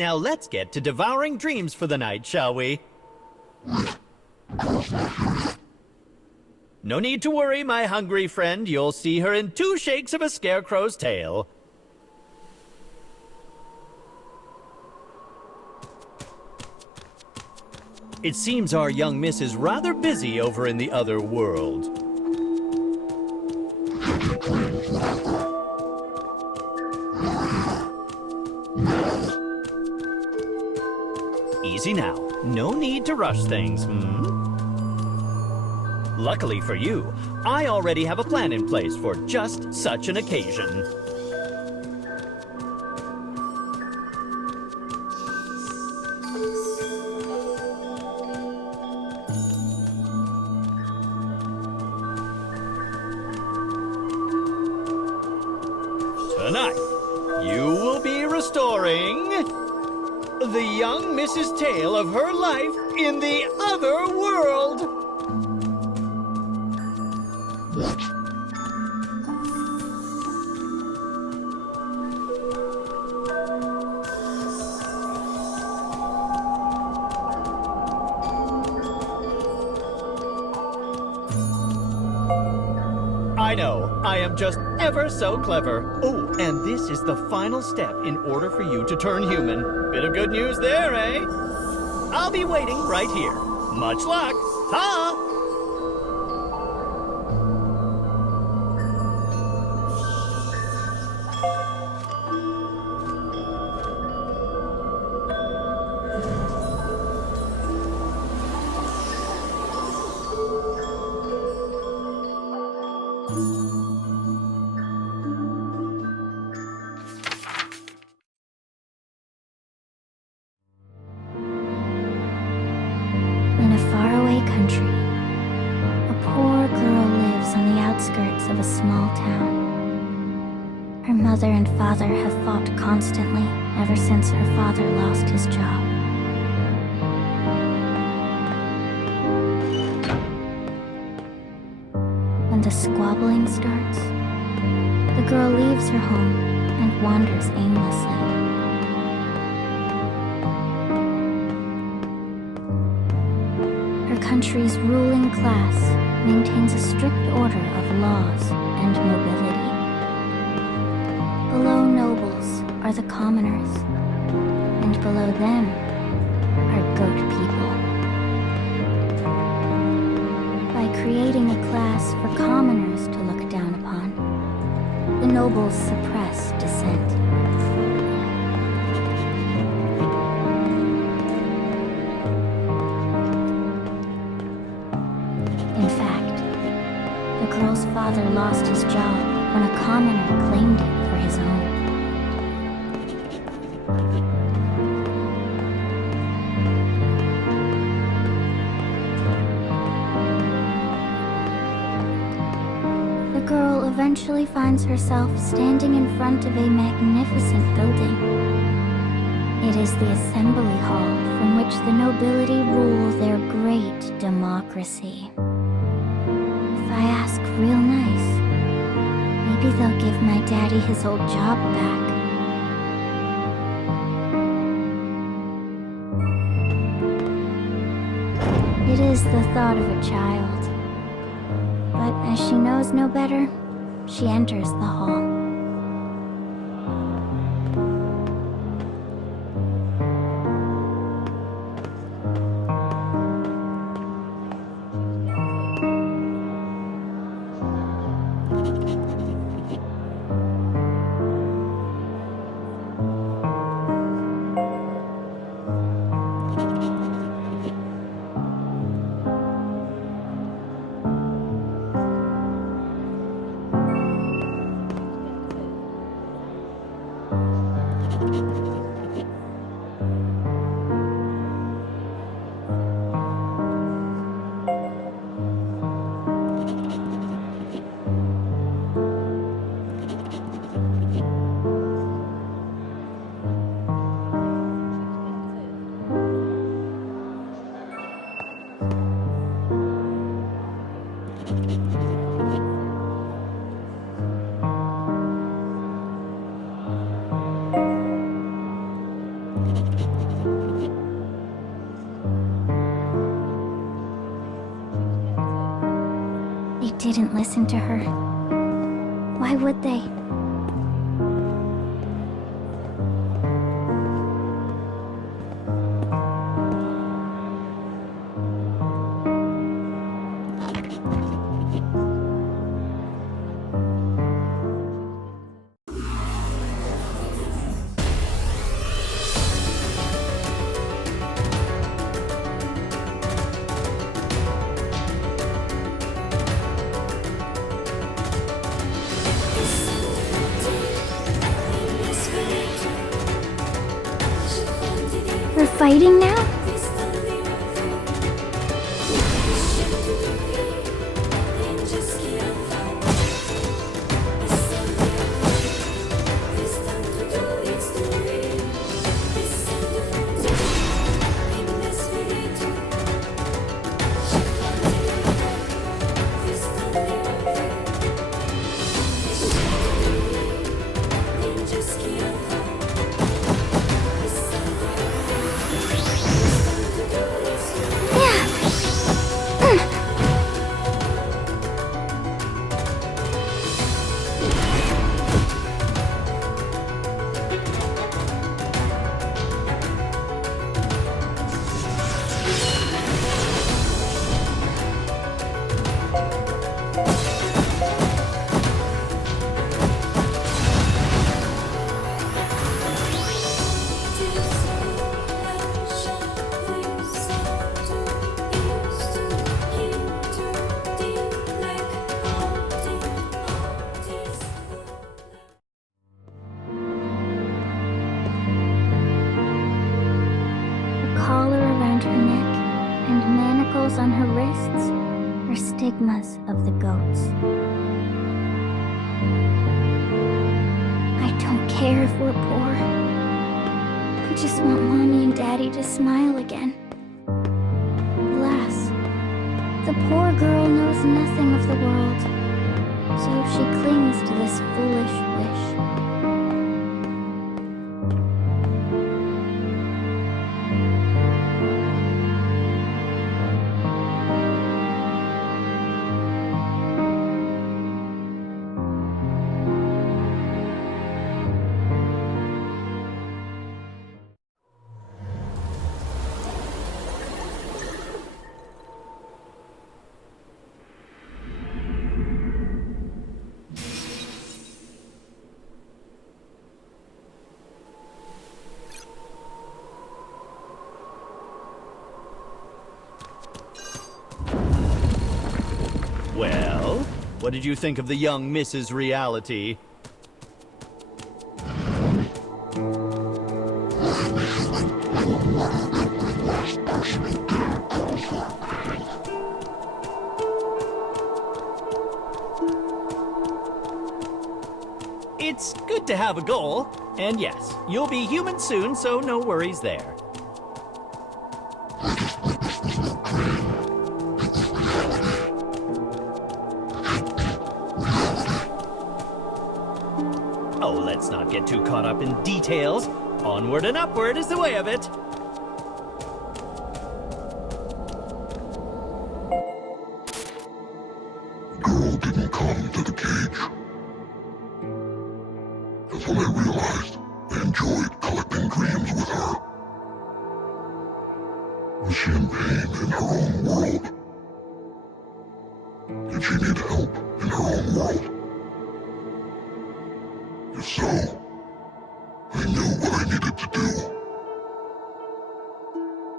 Now let's get to devouring dreams for the night, shall we? No need to worry, my hungry friend. You'll see her in 2 shakes of a scarecrow's tail. It seems our young miss is rather busy over in the other world. Easy now. No need to rush things, Luckily for you, I already have a plan in place for just such an occasion. Tonight, you will be restoring the young Miss's tale of her life in the other world. I know, I am just ever so clever. Oh, and this is the final step in order for you to turn human. Bit of good news there, eh? I'll be waiting right here. Much luck. Ta! In a faraway country, a poor girl lives on the outskirts of a small town. Her mother and father have fought constantly ever since her father lost his job. When the squabbling starts, the girl leaves her home and wanders aimlessly. Her country's ruling class maintains a strict order of laws and mobility. Below nobles are the commoners, and below them are goat people. By creating a class for commoners to look down upon, the nobles suppress dissent. In fact, the girl's father lost his job when a commoner claimed it for his own. The girl eventually finds herself standing in front of a magnificent building. It is the assembly hall from which the nobility rule their great democracy. If I ask real nice, maybe they'll give my daddy his old job back. It is the thought of a child. But as she knows no better, she enters the hall. They didn't listen to her. Why would they? We're fighting now? Collar around her neck and manacles on her wrists are stigmas of the goats. I don't care if we're poor. I just want Mommy and Daddy to smile again. Alas, the poor girl knows nothing of the world, so she clings to this foolish wish. Well, what did you think of the young Mrs. Reality? It's good to have a goal, and yes, you'll be human soon, so no worries there. Oh, let's not get too caught up in details. Onward and upward is the way of it. The girl didn't come to the cage. That's when I realized I enjoyed collecting dreams with her. Was she in pain in her own world? Did she need help in her own world? If so, I knew what I needed to do.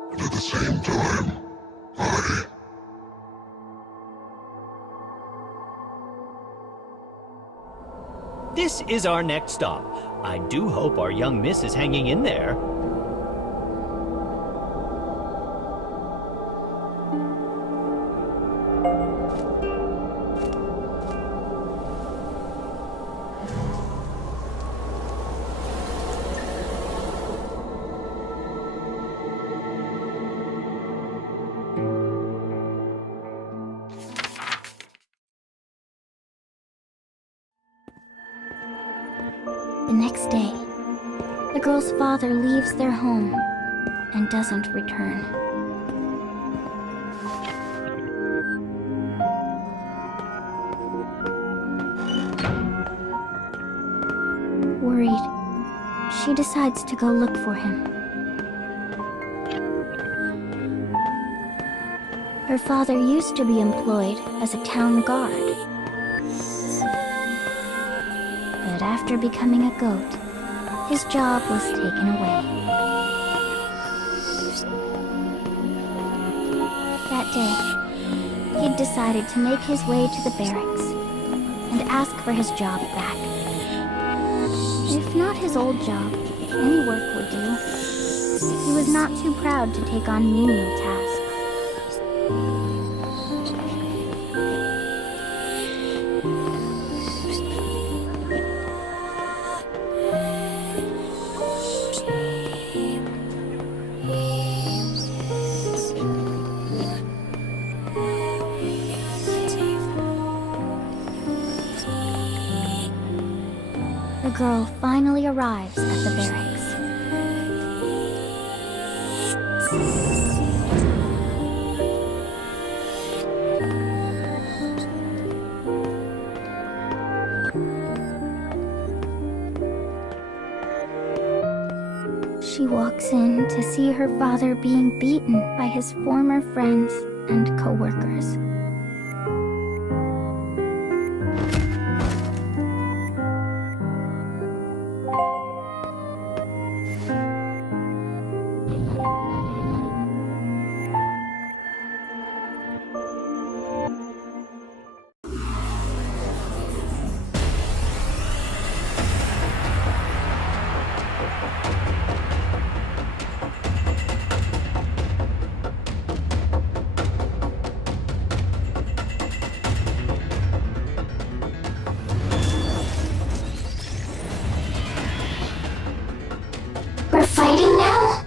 But at the same time, This is our next stop. I do hope our young miss is hanging in there. The next day, the girl's father leaves their home and doesn't return. Worried, she decides to go look for him. Her father used to be employed as a town guard. But after becoming a goat, his job was taken away. That day, he'd decided to make his way to the barracks and ask for his job back. If not his old job, any work would do. He was not too proud to take on menial tasks. The girl finally arrives at the barracks. She walks in to see her father being beaten by his former friends and co-workers. We're fighting now?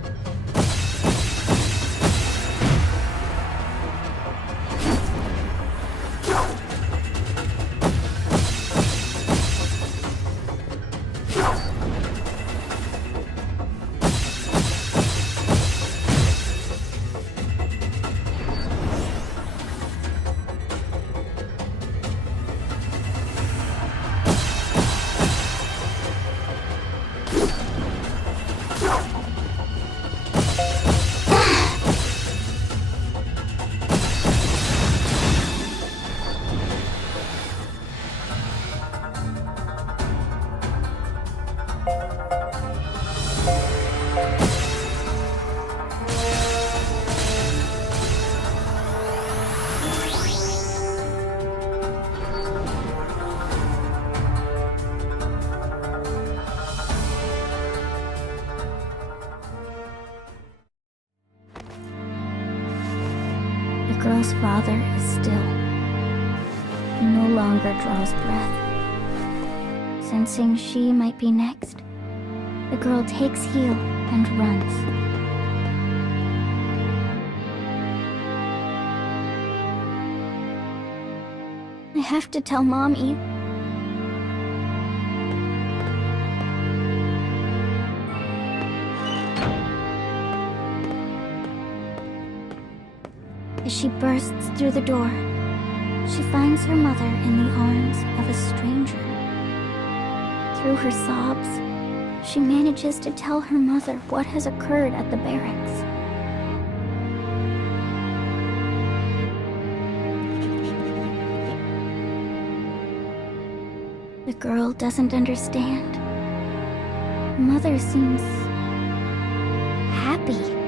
The girl's father is still. He no longer draws breath. Sensing she might be next, the girl takes heel and runs. I have to tell Mommy. As she bursts through the door, she finds her mother in the arms of a stranger. Through her sobs, she manages to tell her mother what has occurred at the barracks. The girl doesn't understand. Her mother seems happy.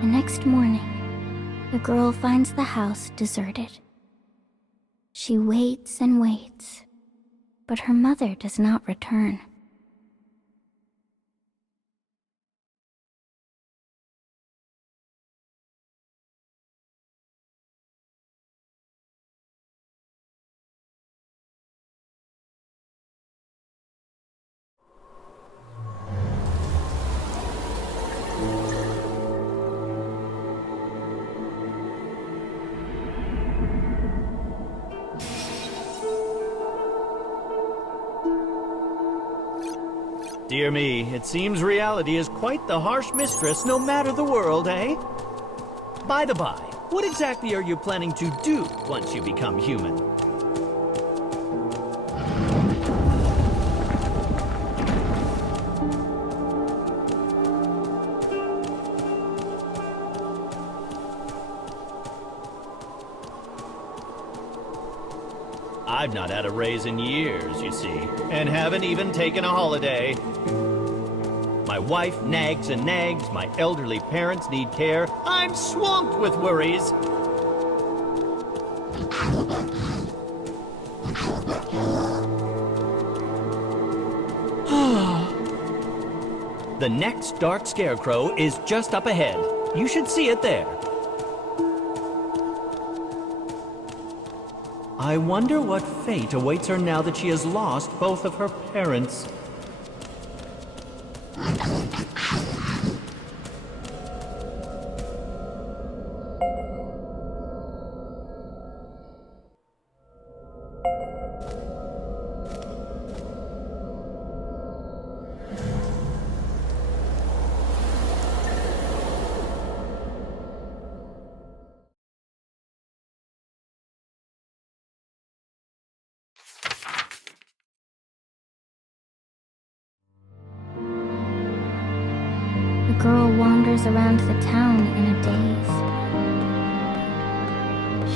The next morning, the girl finds the house deserted. She waits and waits, but her mother does not return. Dear me, it seems reality is quite the harsh mistress no matter the world, eh? By the by, what exactly are you planning to do once you become human? I've not had a raise in years, you see, and haven't even taken a holiday. My wife nags and nags, my elderly parents need care. I'm swamped with worries. The next dark scarecrow is just up ahead. You should see it there. I wonder what fate awaits her now that she has lost both of her parents. The girl wanders around the town in a daze.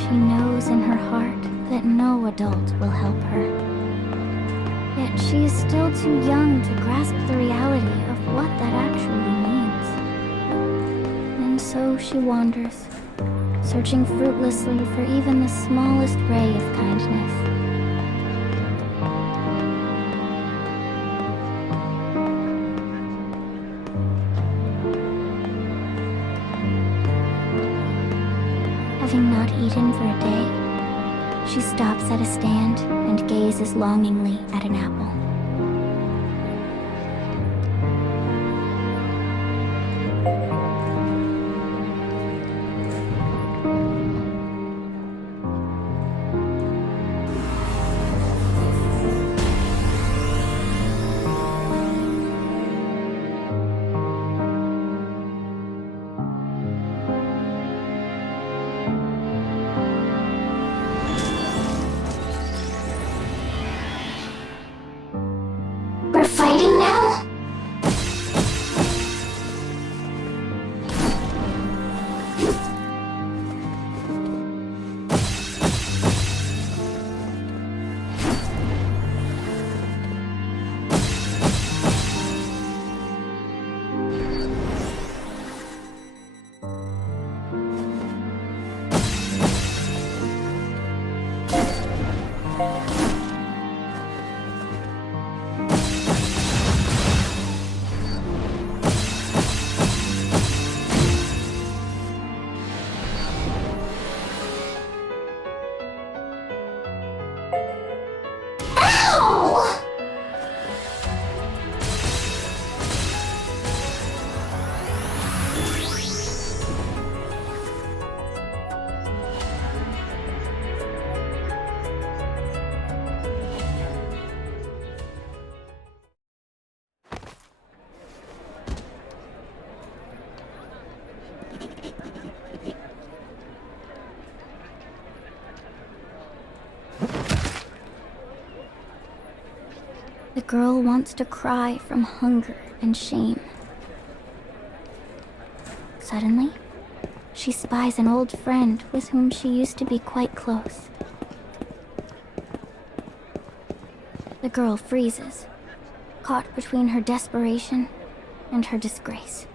She knows in her heart that no adult will help her. Yet she is still too young to grasp the reality of what that actually means. And so she wanders, searching fruitlessly for even the smallest ray of kindness. Having not eaten for a day, she stops at a stand and gazes longingly at an apple. We're fighting now? The girl wants to cry from hunger and shame. Suddenly, she spies an old friend with whom she used to be quite close. The girl freezes, caught between her desperation and her disgrace.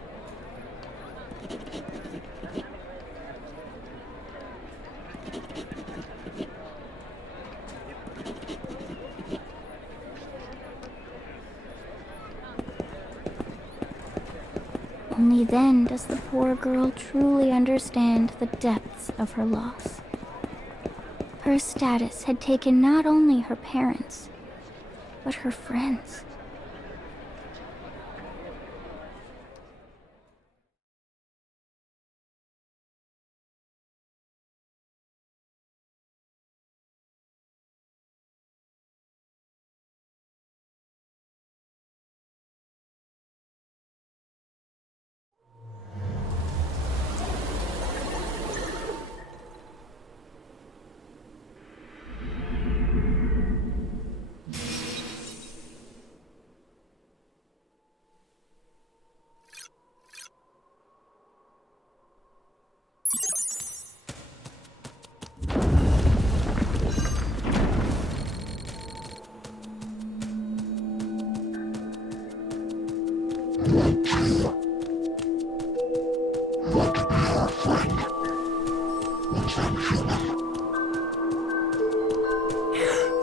Only then does the poor girl truly understand the depths of her loss. Her status had taken not only her parents, but her friends.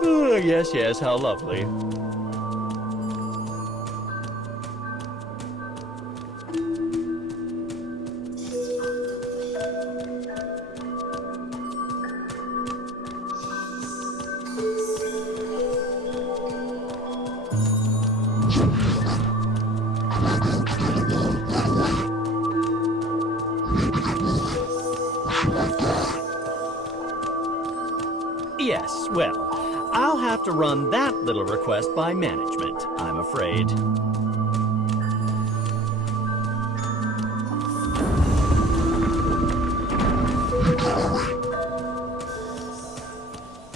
Oh, yes, yes, how lovely. Yes, well, I'll have to run that little request by management, I'm afraid.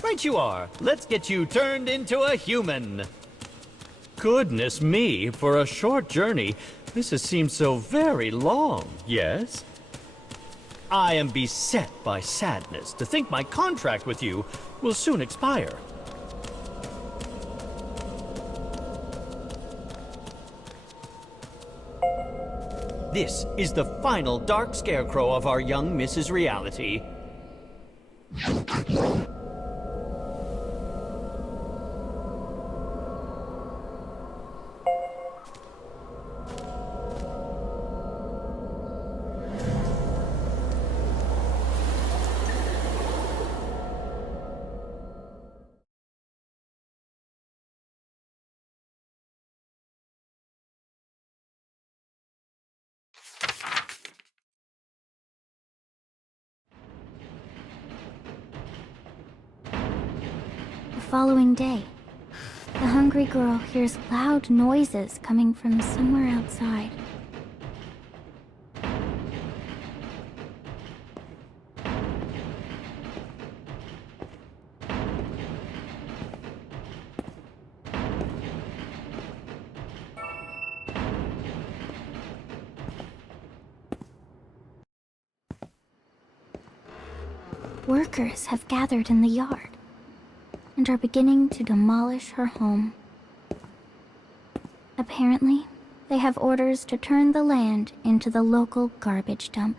Right you are. Let's get you turned into a human. Goodness me, for a short journey, this has seemed so very long, yes? I am beset by sadness to think my contract with you will soon expire. This is the final dark scarecrow of our young Mrs. Reality. The following day, the hungry girl hears loud noises coming from somewhere outside. Workers have gathered in the yard and are beginning to demolish her home. Apparently, they have orders to turn the land into the local garbage dump.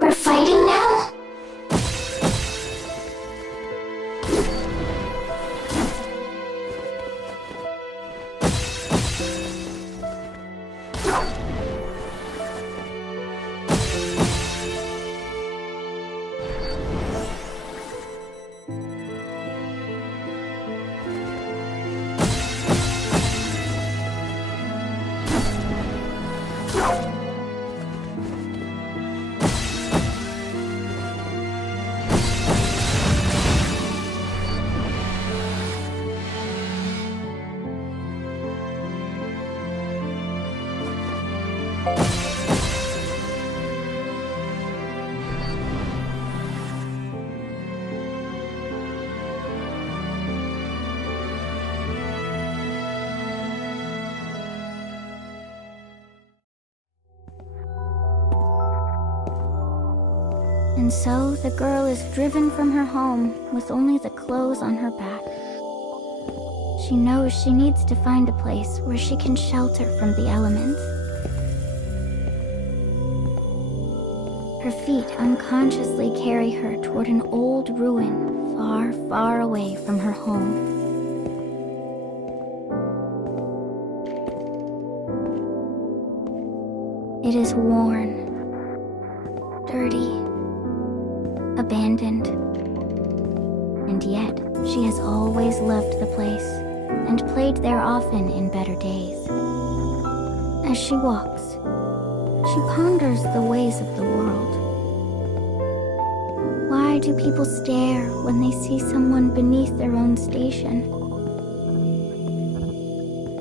We're fighting now? And so the girl is driven from her home with only the clothes on her back. She knows she needs to find a place where she can shelter from the elements. Her feet unconsciously carry her toward an old ruin far, far away from her home. It is worn, dirty, abandoned, and yet she has always loved the place and played there often in better days. As she walks, she ponders the ways of the world. Why do people stare when they see someone beneath their own station?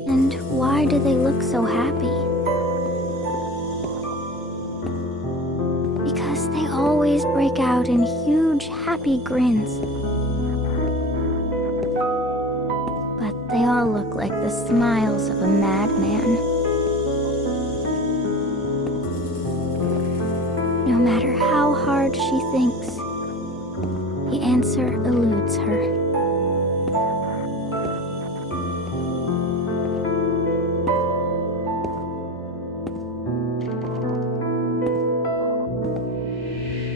And why do they look so happy? Because they always break out in huge, happy grins. They all look like the smiles of a madman. No matter how hard she thinks, the answer eludes her.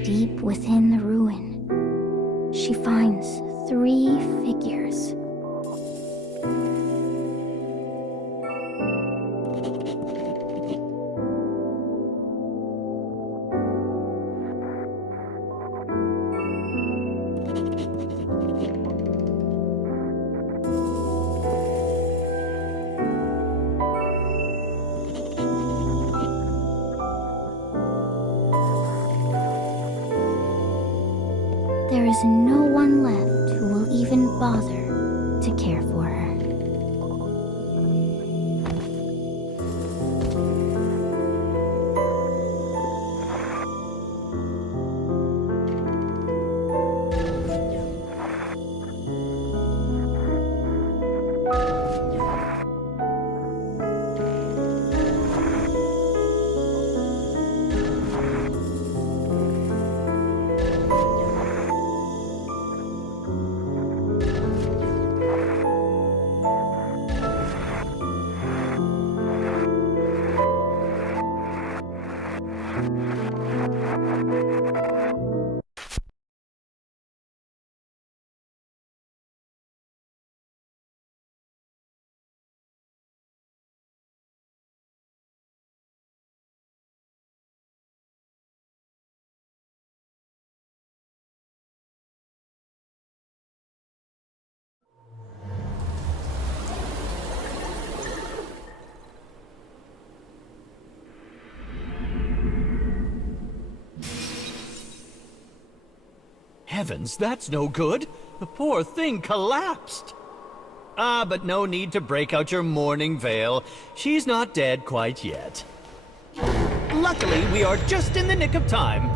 Deep within the ruin, she finds 3 figures. There is no one left who will even bother to care for her. Heavens, that's no good. The poor thing collapsed. Ah, but no need to break out your mourning veil. She's not dead quite yet. Luckily, we are just in the nick of time.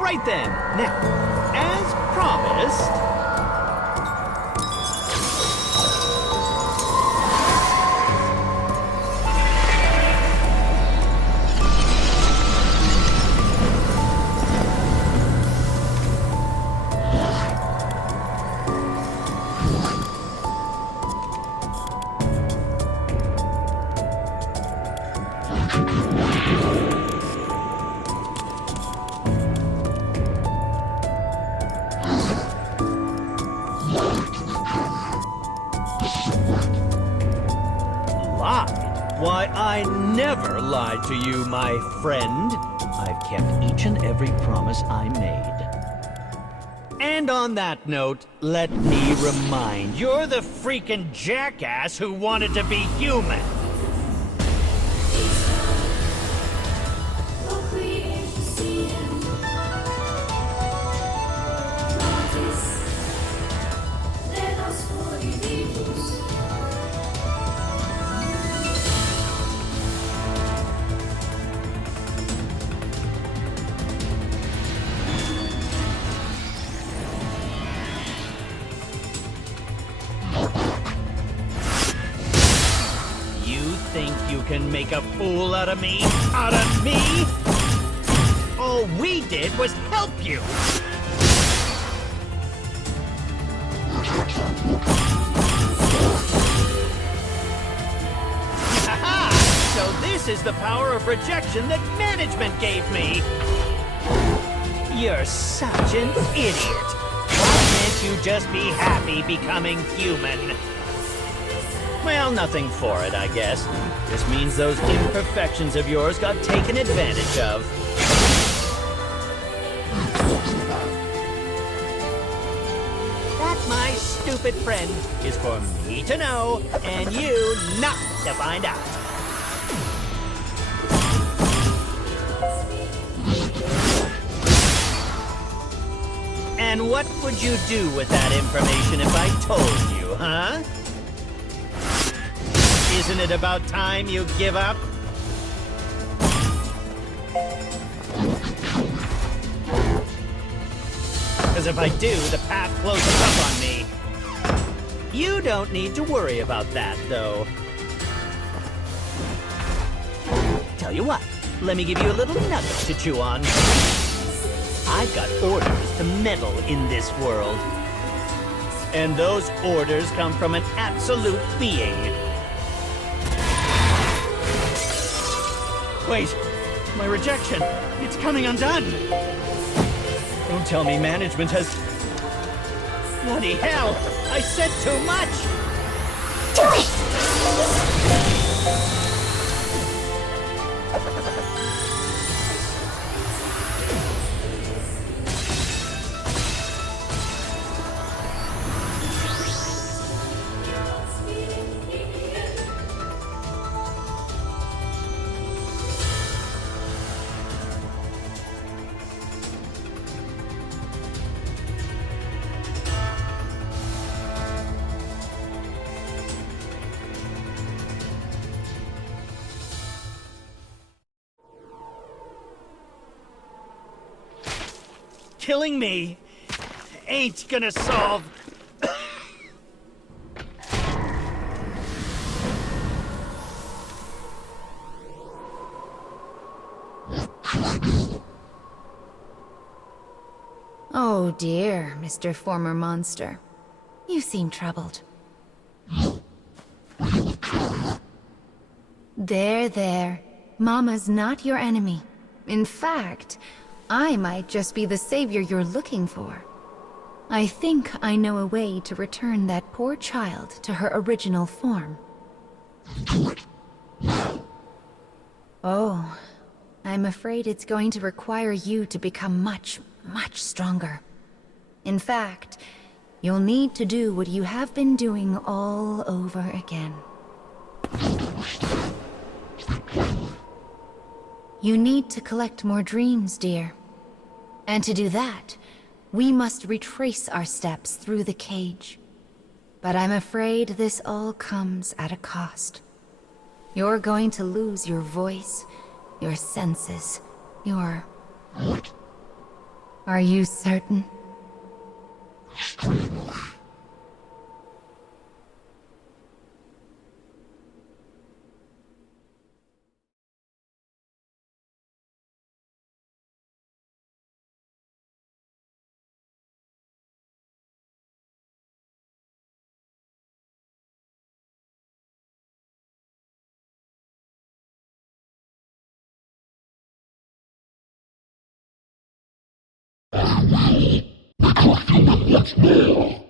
Right then, now, as promised... Why, I never lied to you, my friend. I've kept each and every promise I made. And on that note, let me remind you're the freaking jackass who wanted to be human. Think you can make a fool out of me? Out of me? All we did was help you! Haha! So this is the power of rejection that management gave me! You're such an idiot! Why can't you just be happy becoming human? Well, nothing for it, I guess. This means those imperfections of yours got taken advantage of. That, my stupid friend, is for me to know, and you not to find out. And what would you do with that information if I told you, huh? Isn't it about time you give up? Because if I do, the path closes up on me. You don't need to worry about that, though. Tell you what, let me give you a little nugget to chew on. I've got orders to meddle in this world. And those orders come from an absolute being. Wait, my rejection, it's coming undone. Don't tell me management has... Bloody hell, I said too much! Killing me ain't gonna solve... Oh dear, Mr. Former Monster. You seem troubled. There. Mama's not your enemy. In fact, I might just be the savior you're looking for. I think I know a way to return that poor child to her original form. Oh, I'm afraid it's going to require you to become much stronger. In fact, you'll need to do what you have been doing all over again. You need to collect more dreams, dear. And to do that, we must retrace our steps through the cage. But I'm afraid this all comes at a cost. You're going to lose your voice, your senses, your... Are you certain? Once more.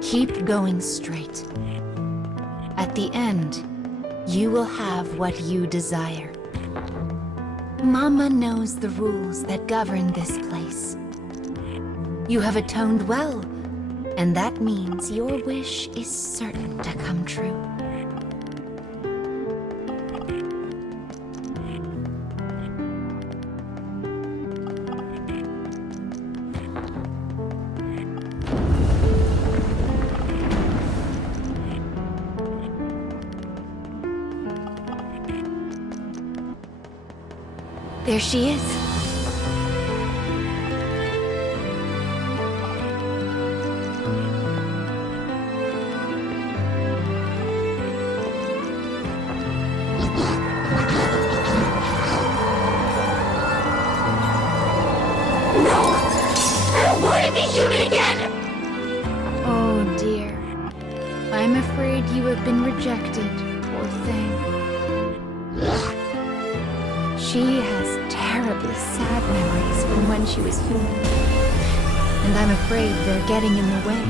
Keep going straight. At the end, you will have what you desire. Mama knows the rules that govern this place. You have atoned well, and that means your wish is certain to come true. There she is. Oh dear. I'm afraid you have been rejected, poor thing. She has terribly sad memories from when she was human. And I'm afraid they're getting in the way.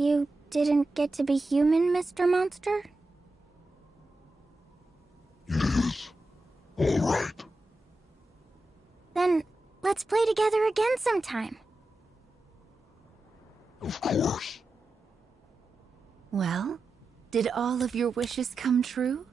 You didn't get to be human, Mr. Monster? It is all right. Then let's play together again sometime. Of course. Well, did all of your wishes come true?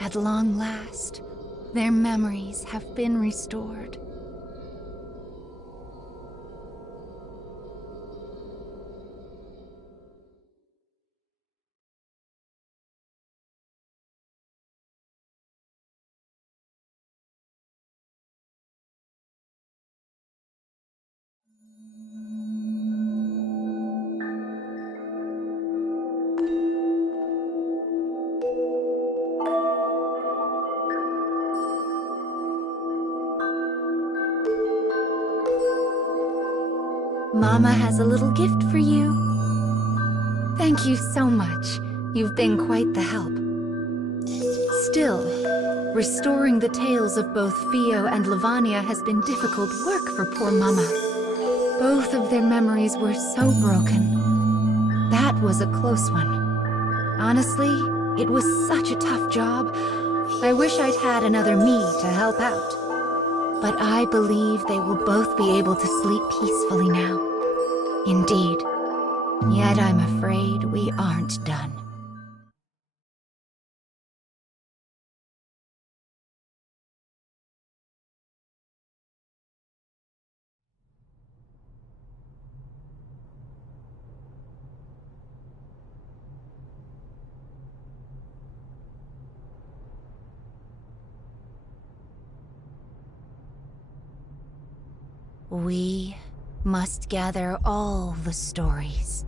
At long last, their memories have been restored. Mama has a little gift for you. Thank you so much. You've been quite the help. Still, restoring the tales of both Fio and Lavania has been difficult work for poor Mama. Both of their memories were so broken. That was a close one. Honestly, it was such a tough job. I wish I'd had another me to help out. But I believe they will both be able to sleep peacefully now. Indeed. Yet I'm afraid we aren't done. We must gather all the stories.